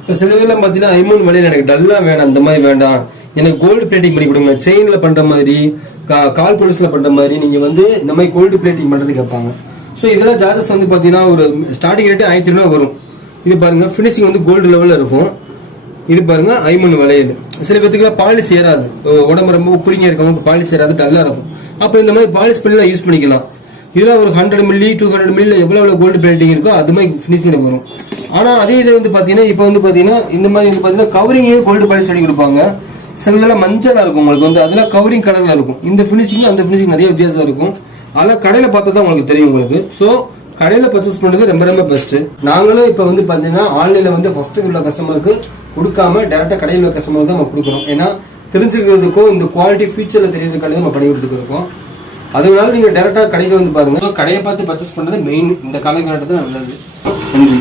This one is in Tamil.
இப்போ சில பேர்லாம் பார்த்தீங்கன்னா ஐமோன் வலையில் எனக்கு டல்லாக வேணாம், அந்த மாதிரி வேண்டாம், எனக்கு கோல்டு பிளேட்டிங் பண்ணி கொடுங்க, செயின்ல பண்ற மாதிரி கால் கொலுசுல பண்ற மாதிரி நீங்க வந்து இந்த மாதிரி கோல்டு பிளேட்டிங் பண்றது கேட்பாங்க. ஸோ இதெல்லாம் சார்ஜஸ் வந்து பாத்தீங்கன்னா ஒரு ஸ்டார்டிங் ரேட்டு 1500 வரும். இது பாருங்க ஃபினிஷிங் வந்து கோல்டு லெவல்ல இருக்கும். இது பாருங்க ஐமன் வளையல். சில பேத்துக்குலாம் பாலிஷ் ஏறாது, உடம்பு ரொம்ப குளிங்க இருக்கவங்க பாலிஷ் ஏறாது, டல்லா இருக்கும். அப்போ இந்த மாதிரி பாலிஷ் பண்ணி யூஸ் பண்ணிக்கலாம். இதெல்லாம் ஒரு 100 மில்லி 200 மில்லில எவ்வளவு கோல்டு பிளேட்டிங் இருக்கோ அது மாதிரி ஃபினிஷிங் வரும். ஆனா அதே இது வந்து பாத்தீங்கன்னா இப்போ வந்து பாத்தீங்கன்னா இந்த மாதிரி வந்து பாத்தீங்கன்னா கவரிங்கையும் கோல்டு பாலிஷ் பண்ணி கொடுப்பாங்க. சிலதெல்லாம் மஞ்சளா இருக்கும் உங்களுக்கு வந்து, அதெல்லாம் கவரிங் கலர்ல இருக்கும். இந்த பினிஷிங் அந்த பினிஷிங் நிறைய வித்தியாசம் இருக்கும். அதெல்லாம் கடையில பார்த்தா தான் உங்களுக்கு தெரியும் உங்களுக்கு. ஸோ கடையில பர்ச்சேஸ் பண்றது ரொம்ப ரொம்ப பெஸ்ட். நாங்களும் இப்ப வந்து பாத்தீங்கன்னா ஆன்லைன்ல வந்து ஃபர்ஸ்ட் உள்ள கஸ்டமருக்கு கொடுக்காம டைரக்டா கடையில் உள்ள கஸ்டமருக்கு தான் நம்ம கொடுக்குறோம். ஏன்னா தெரிஞ்சுக்கிறதுக்கும் இந்த குவாலிட்டி ஃபியூச்சர்ல தெரியறதுக்காக நம்ம பண்ணி கொடுத்துருக்கோம். அதனால நீங்க டைரக்டா கடைக்கு வந்து பாருங்க. கடையை பார்த்து பர்ச்சேஸ் பண்றது மெயின் இந்த காலகட்டத்தில் நல்லது. நன்றி.